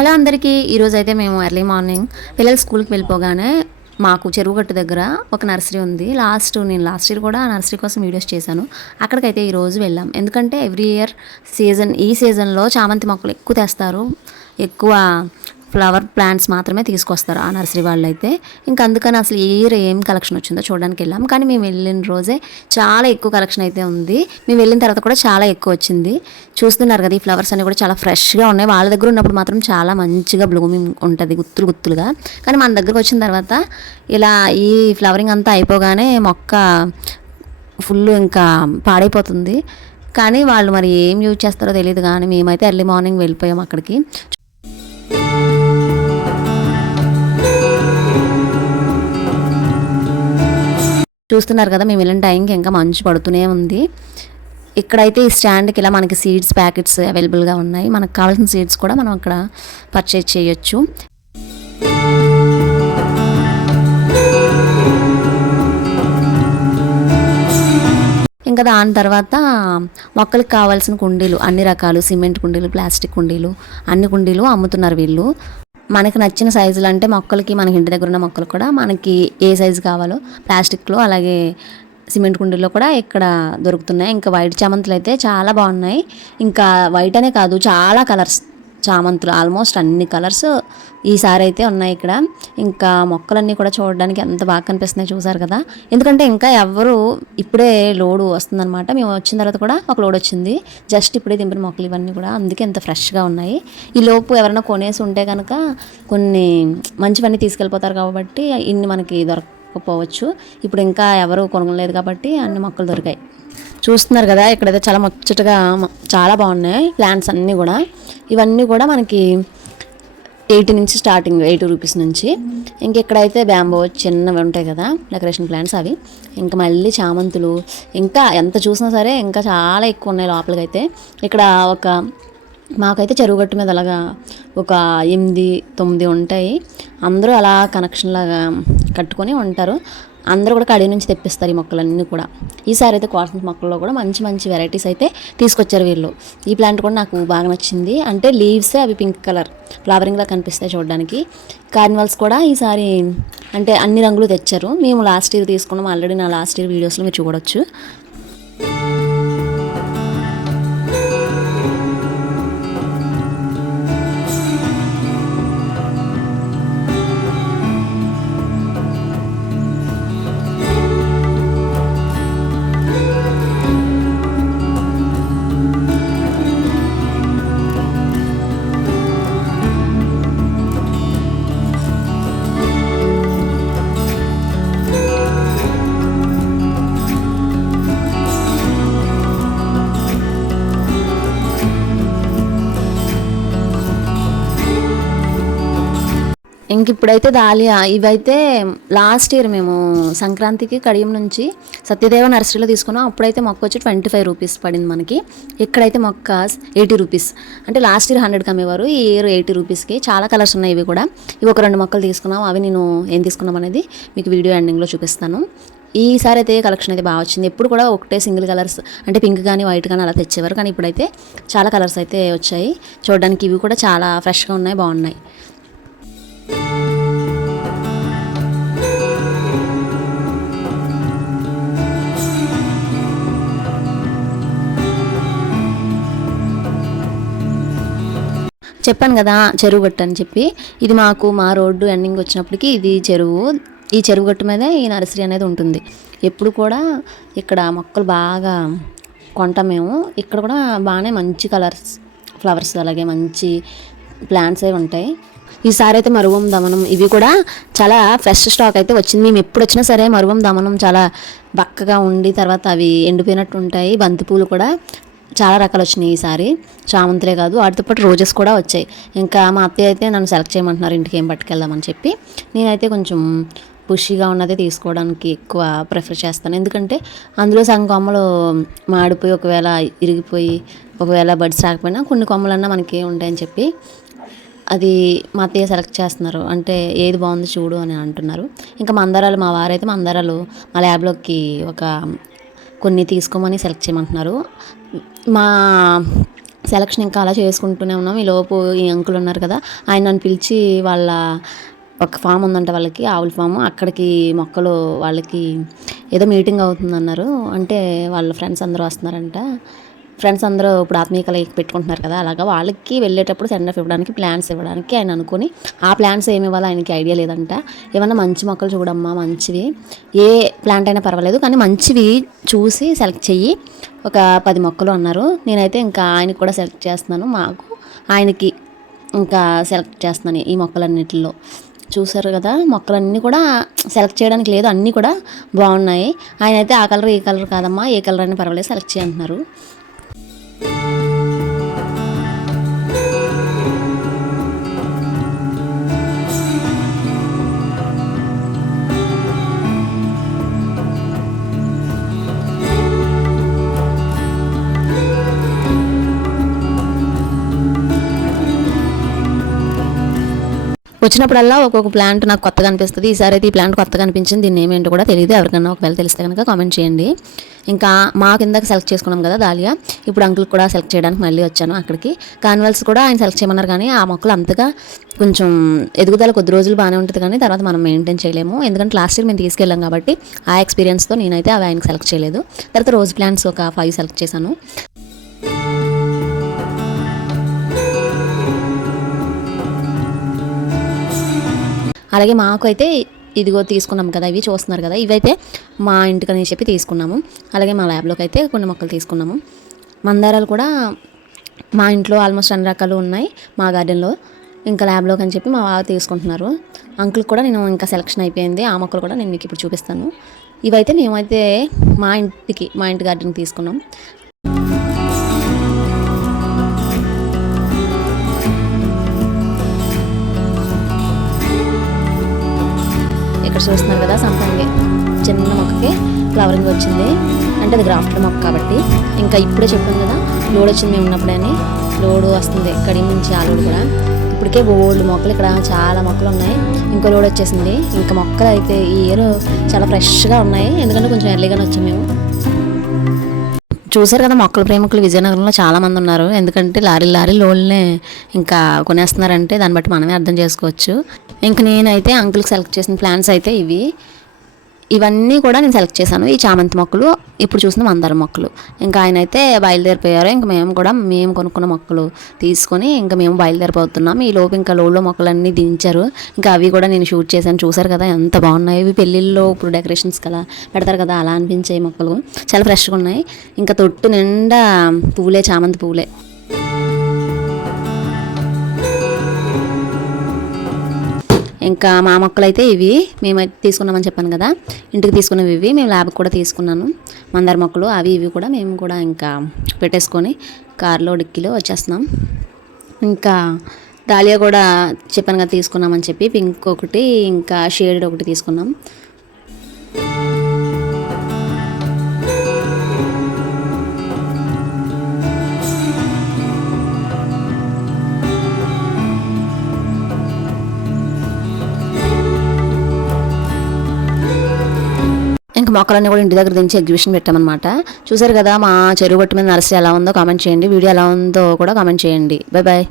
Hello అందరికీ. ఈరోజైతే మేము ఎర్లీ మార్నింగ్ పిల్లలు స్కూల్కి వెళ్ళిపోగానే మాకు చెరువుగట్టు దగ్గర ఒక నర్సరీ ఉంది. నేను లాస్ట్ ఇయర్ కూడా ఆ నర్సరీ కోసం వీడియోస్ చేశాను. అక్కడికైతే ఈరోజు వెళ్ళాం. ఎందుకంటే ఎవ్రీ ఇయర్ ఈ సీజన్లో చామంతి మొక్కలు ఎక్కువ తెస్తారు. ఎక్కువ ఫ్లవర్ ప్లాంట్స్ మాత్రమే తీసుకొస్తారు ఆ నర్సరీ వాళ్ళు అయితే. ఇంకా అందుకని అసలు ఏ ఇయర్ ఏం కలెక్షన్ వచ్చిందో చూడడానికి వెళ్ళాం. కానీ మేము వెళ్ళిన రోజే చాలా ఎక్కువ కలెక్షన్ అయితే ఉంది. మేము వెళ్ళిన తర్వాత కూడా చాలా ఎక్కువ వచ్చింది. చూస్తున్నారు కదా, ఈ ఫ్లవర్స్ అన్నీ కూడా చాలా ఫ్రెష్గా ఉన్నాయి. వాళ్ళ దగ్గర ఉన్నప్పుడు మాత్రం చాలా మంచిగా బ్లూమింగ్ ఉంటుంది, గుత్తులు గుత్తులుగా. కానీ మన దగ్గరకు వచ్చిన తర్వాత ఇలా ఈ ఫ్లవరింగ్ అంతా అయిపోగానే మొక్క ఫుల్ ఇంకా పాడైపోతుంది. కానీ వాళ్ళు మరి ఏం యూజ్ చేస్తారో తెలియదు. కానీ మేమైతే ఎర్లీ మార్నింగ్ వెళ్ళిపోయాం అక్కడికి. చూస్తున్నారు కదా, మేము వెళ్ళిన టైంకి ఇంకా మంచు పడుతూనే ఉంది. ఇక్కడైతే ఈ స్టాండ్కి ఇలా మనకి సీడ్స్ ప్యాకెట్స్ అవైలబుల్గా ఉన్నాయి. మనకు కావాల్సిన సీడ్స్ కూడా మనం అక్కడ పర్చేజ్ చేయొచ్చు. ఇంకా దాని తర్వాత మొక్కలకు కావాల్సిన కుండీలు, అన్ని రకాలు సిమెంట్ కుండీలు, ప్లాస్టిక్ కుండీలు, అన్ని కుండీలు అమ్ముతున్నారు వీళ్ళు. మనకి నచ్చిన సైజులు అంటే మొక్కలకి, మనకి ఇంటి దగ్గర ఉన్న మొక్కలు కూడా మనకి ఏ సైజు కావాలో ప్లాస్టిక్లో అలాగే సిమెంట్ కుండీల్లో కూడా ఇక్కడ దొరుకుతున్నాయి. ఇంకా వైట్ చామంతులు అయితే చాలా బాగున్నాయి. ఇంకా వైట్ అనే కాదు, చాలా కలర్స్ చామంతులు, ఆల్మోస్ట్ అన్ని కలర్స్ ఈసారి అయితే ఉన్నాయి ఇక్కడ. ఇంకా మొక్కలన్నీ కూడా చూడడానికి ఎంత బాగా కనిపిస్తున్నాయి, చూసారు కదా. ఎందుకంటే ఇంకా ఎవరు ఇప్పుడే లోడు వస్తుందన్నమాట. మేము వచ్చిన తర్వాత కూడా ఒక లోడ్ వచ్చింది. జస్ట్ ఇప్పుడే దింపిన మొక్కలు ఇవన్నీ కూడా, అందుకే ఎంత ఫ్రెష్గా ఉన్నాయి. ఈ లోపు ఎవరైనా కొనేసి ఉంటే కనుక కొన్ని మంచివన్నీ తీసుకెళ్ళిపోతారు కాబట్టి ఇన్ని మనకి దొరకకపోవచ్చు. ఇప్పుడు ఇంకా ఎవరు కొనలేదు కాబట్టి అన్ని మొక్కలు దొరికాయి. చూస్తున్నారు కదా, ఇక్కడైతే చాలా ముచ్చటగా చాలా బాగున్నాయి ప్లాంట్స్ అన్నీ కూడా. ఇవన్నీ కూడా మనకి 80 నుంచి స్టార్టింగ్, 80 రూపీస్ నుంచి. ఇంకెక్కడైతే బ్యాంబో చిన్నవి ఉంటాయి కదా డెకరేషన్ ప్లాంట్స్, అవి. ఇంకా మళ్ళీ చామంతులు, ఇంకా ఎంత చూసినా సరే ఇంకా చాలా ఎక్కువ ఉన్నాయి లోపలికైతే. ఇక్కడ మాకైతే చెరువుగట్టు మీద అలాగా ఒక 8-9 ఉంటాయి. అందరూ అలా కనెక్షన్ లాగా కట్టుకొని ఉంటారు. అందరూ కూడా కడి నుంచి తెప్పిస్తారు ఈ మొక్కలన్నీ కూడా. ఈసారి అయితే కాస్మస్ మొక్కల్లో కూడా మంచి మంచి వెరైటీస్ అయితే తీసుకొచ్చారు వీళ్ళు. ఈ ప్లాంట్ కూడా నాకు బాగా నచ్చింది. అంటే లీవ్సే అవి పింక్ కలర్ ఫ్లవరింగ్లా కనిపిస్తాయి చూడడానికి. కార్నివల్స్ కూడా ఈసారి అంటే అన్ని రంగులు తెచ్చారు. మేము లాస్ట్ ఇయర్ తీసుకున్నాం, ఆల్రెడీ నా లాస్ట్ ఇయర్ వీడియోస్లో మీరు చూడవచ్చు. ఇంక ఇప్పుడైతే దాలియా, ఇవైతే లాస్ట్ ఇయర్ మేము సంక్రాంతికి కడియం నుంచి సత్యదేవ నర్సరీలో తీసుకున్నాం. అప్పుడైతే మొక్క వచ్చి 25 రూపీస్ పడింది మనకి. ఇక్కడైతే మొక్క 80 రూపీస్. అంటే లాస్ట్ ఇయర్ 100కి అమ్మేవారు, ఈ ఇయర్ 80 రూపీస్కి. చాలా కలర్స్ ఉన్నాయి ఇవి కూడా. ఇవి ఒక 2 మొక్కలు తీసుకున్నాం. అవి నేను ఏం తీసుకున్నాం అనేది మీకు వీడియో ఎండింగ్లో చూపిస్తాను. ఈసారి అయితే కలెక్షన్ అయితే బాగా వచ్చింది. ఎప్పుడు కూడా ఒకటే సింగిల్ కలర్స్ అంటే పింక్ కానీ వైట్ కానీ అలా తెచ్చేవారు. కానీ ఇప్పుడైతే చాలా కలర్స్ అయితే వచ్చాయి చూడడానికి. ఇవి కూడా చాలా ఫ్రెష్గా ఉన్నాయి, బాగున్నాయి. చెప్పాను కదా చెరువుగట్టు అని చెప్పి. ఇది మా రోడ్డు ఎండింగ్ వచ్చినప్పటికి ఇది చెరువు. ఈ చెరువుగట్టు మీద ఈ నర్సరీ అనేది ఉంటుంది. ఎప్పుడు కూడా ఇక్కడ మొక్కలు బాగా కొంటాం మేము. ఇక్కడ కూడా బాగానే మంచి కలర్స్ ఫ్లవర్స్ అలాగే మంచి ప్లాంట్స్ అవి ఉంటాయి. ఈసారి అయితే మరువం దమనం ఇవి కూడా చాలా ఫ్రెష్ స్టాక్ అయితే వచ్చింది. మేము ఎప్పుడు వచ్చినా సరే మరువం దమనం చాలా బక్కగా ఉండి తర్వాత అవి ఎండిపోయినట్టు ఉంటాయి. బంతిపూలు కూడా చాలా రకాలు వచ్చినాయి ఈసారి. చామంతులే కాదు, వాటితో పాటు రోజెస్ కూడా వచ్చాయి. ఇంకా మా అత్తయ్య అయితే నన్ను సెలెక్ట్ చేయమంటున్నారు ఇంటికి ఏం పట్టుకెళ్దామని చెప్పి. నేనైతే కొంచెం పుషిగా ఉన్నదే తీసుకోవడానికి ఎక్కువ ప్రిఫర్ చేస్తాను. ఎందుకంటే అందులో సగం కొమ్మలు మాడిపోయి ఒకవేళ ఇరిగిపోయి ఒకవేళ బడ్స్ రాకపోయినా కొన్ని కొమ్మలన్నా మనకి ఉంటాయని చెప్పి అది మా అత్తయ్య సెలెక్ట్ చేస్తున్నారు. అంటే ఏది బాగుంది చూడు అని అంటున్నారు. ఇంకా మందారాలు, మా వారైతే మందారాలు మా ల్యాబ్లోకి కొన్ని తీసుకోమని సెలెక్ట్ చేయమంటున్నారు. మా సెలక్షన్ ఇంకా అలా చేసుకుంటూనే ఉన్నాం. ఈలోపు ఈ అంకుల్ ఉన్నారు కదా, ఆయన నన్ను పిలిచి వాళ్ళ ఒక ఫామ్ ఉందంట వాళ్ళకి, ఆవుల ఫాము. అక్కడికి మొక్కలు వాళ్ళకి ఏదో మీటింగ్ అవుతుందన్నారు. అంటే వాళ్ళ ఫ్రెండ్స్ అందరూ వస్తున్నారంట. ఫ్రెండ్స్ అందరూ ఇప్పుడు ఆత్మీయ కలయిక పెట్టుకుంటున్నారు కదా, అలాగా వాళ్ళకి వెళ్ళేటప్పుడు సెండ్ ఆఫ్ ఇవ్వడానికి, ప్లాన్స్ ఇవ్వడానికి ఆయన అనుకుని, ఆ ప్లాన్స్ ఏమి ఇవ్వాలో ఆయనకి ఐడియా లేదంట. ఏమన్నా మంచి మొక్కలు చూడమ్మా, మంచివి, ఏ ప్లాంట్ అయినా పర్వాలేదు కానీ మంచివి చూసి సెలెక్ట్ చెయ్యి, ఒక 10 మొక్కలు అన్నారు. నేనైతే ఇంకా ఆయనకి కూడా సెలెక్ట్ చేస్తున్నాను, మాకు ఆయనకి ఇంకా సెలెక్ట్ చేస్తున్నాను ఈ మొక్కలన్నిటిలో. చూసారు కదా, మొక్కలన్నీ కూడా సెలెక్ట్ చేయడానికి లేదు, అన్నీ కూడా బాగున్నాయి. ఆయన అయితే ఆ కలర్ ఈ కలర్ కాదమ్మా, ఏ కలర్ అయినా పర్వాలేదు సెలెక్ట్ చేయంటున్నారు. వచ్చినప్పుడల్లా ఒక్కొక్క ప్లాంట్ నాకు కొత్తగా అనిపిస్తుంది. ఈసారి అయితే ఈ ప్లాంట్ కొత్తగా అనిపించింది, దీన్ని ఏమేంటో కూడా తెలియదు. ఎవరికన్నా ఒకవేళ తెలిస్తే కనుక కామెంట్ చేయండి. ఇంకా మా కిందకి సెలెక్ట్ చేసుకున్నాం కదా దాలియా, ఇప్పుడు అంకుల్ కూడా సెలెక్ట్ చేయడానికి మళ్ళీ వచ్చాను అక్కడికి. కాన్వల్స్ కూడా ఆయన సెలెక్ట్ చేయమన్నారు కానీ ఆ మొక్కలు అంతగా కొంచెం ఎదుగుదల కొద్ది రోజులు బాగానే ఉంటుంది కానీ తర్వాత మనం మెయింటైన్ చేయలేము. ఎందుకంటే లాస్ట్ ఇయర్ మేము తీసుకెళ్ళాం కాబట్టి ఆ ఎక్స్పీరియన్స్తో నేనైతే అవి ఆయనకి సెలెక్ట్ చేయలేదు. తర్వాత రోజ్ ప్లాంట్స్ ఒక 5 సెలెక్ట్ చేశాను. అలాగే మాకు అయితే ఇదిగో తీసుకున్నాం కదా, ఇవి చూస్తున్నారు కదా, ఇవైతే మా ఇంటికని చెప్పి తీసుకున్నాము. అలాగే మా ల్యాబ్లోకి అయితే కొన్ని మొక్కలు తీసుకున్నాము. మందారాలు కూడా మా ఇంట్లో ఆల్మోస్ట్ అన్ని రకాలు ఉన్నాయి మా గార్డెన్లో. ఇంకా ల్యాబ్లోకి అని చెప్పి మా వారు తీసుకుంటున్నారు. అంకుల్ కూడా నేను ఇంకా సెలెక్షన్ అయిపోయింది, ఆ మొక్కలు కూడా నేను మీకు ఇప్పుడు చూపిస్తాను. ఇవైతే మేమైతే మా ఇంటి గార్డెన్కి తీసుకున్నాం. ఇక్కడ చూస్తున్నారు కదా, సంపంగి చిన్న మొక్కకి ఫ్లవరింగ్ వచ్చింది, అంటే అది గ్రాఫ్టర్ మొక్క కాబట్టి. ఇంకా ఇప్పుడే చెప్పాను కదా లోడ్ వచ్చింది మేము ఉన్నప్పుడే అని, లోడ్ వస్తుంది కడియం నుంచి ఆ లోడ్ కూడా. ఇప్పటికే బోల్డ్ మొక్కలు, ఇక్కడ చాలా మొక్కలు ఉన్నాయి, ఇంకో లోడ్ వచ్చేసింది. ఇంకా మొక్కలు అయితే ఈ ఇయర్ చాలా ఫ్రెష్గా ఉన్నాయి, ఎందుకంటే కొంచెం ఎర్లీగానే వచ్చాము మేము. చూసారు కదా, మొక్కల ప్రేమికులు విజయనగరంలో చాలామంది ఉన్నారు. ఎందుకంటే లారీ లోన్లే ఇంకా కొనేస్తున్నారంటే దాన్ని బట్టి మనమే అర్థం చేసుకోవచ్చు. ఇంక నేనైతే అంకుల్కి సెలెక్ట్ చేసిన ప్లాంట్స్ అయితే ఇవన్నీ కూడా నేను సెలెక్ట్ చేశాను. ఈ చామంతి మొక్కలు, ఇప్పుడు చూసిన మందార మొక్కలు. ఇంకా ఆయన అయితే బయలుదేరిపోయారు. ఇంకా మేము కొనుక్కున్న మొక్కలు తీసుకొని ఇంకా మేము బయలుదేరిపోతున్నాం. ఈ లోపు ఇంకా లోడ్లో మొక్కలన్నీ దించారు. ఇంకా అవి కూడా నేను షూట్ చేశాను. చూసారు కదా ఎంత బాగున్నాయి. ఇవి పెళ్ళిళ్ళలో ఇప్పుడు డెకరేషన్స్ కలా పెడతారు కదా, అలా అనిపించే మొక్కలు చాలా ఫ్రెష్గా ఉన్నాయి. ఇంకా తొట్టు నిండా పువ్వులే, చామంతి పువ్వులే. ఇంకా మా మొక్కలు అయితే ఇవి మేమైతే తీసుకున్నామని చెప్పాను కదా, ఇంటికి తీసుకున్నవి ఇవి. మేము ల్యాబ్కి కూడా తీసుకున్నాను మందార మొక్కలు, అవి ఇవి కూడా మేము కూడా ఇంకా పెట్టేసుకొని కార్లో డిక్కీలో వచ్చేస్తున్నాం. ఇంకా డాలియా కూడా చెప్పాను కదా తీసుకున్నామని చెప్పి, పింక్ ఒకటి ఇంకా షేడెడ్ ఒకటి తీసుకున్నాం. ఇంకా మొక్కలన్నీ కూడా ఇంటి దగ్గర దించి ఎగ్జిబిషన్ పెట్టామన్నమాట. చూసారు కదా మా చెరువు గట్టు మీద నర్సరీ ఎలా ఉందో కామెంట్ చేయండి, వీడియో ఎలా ఉందో కూడా కామెంట్ చేయండి. Bye bye.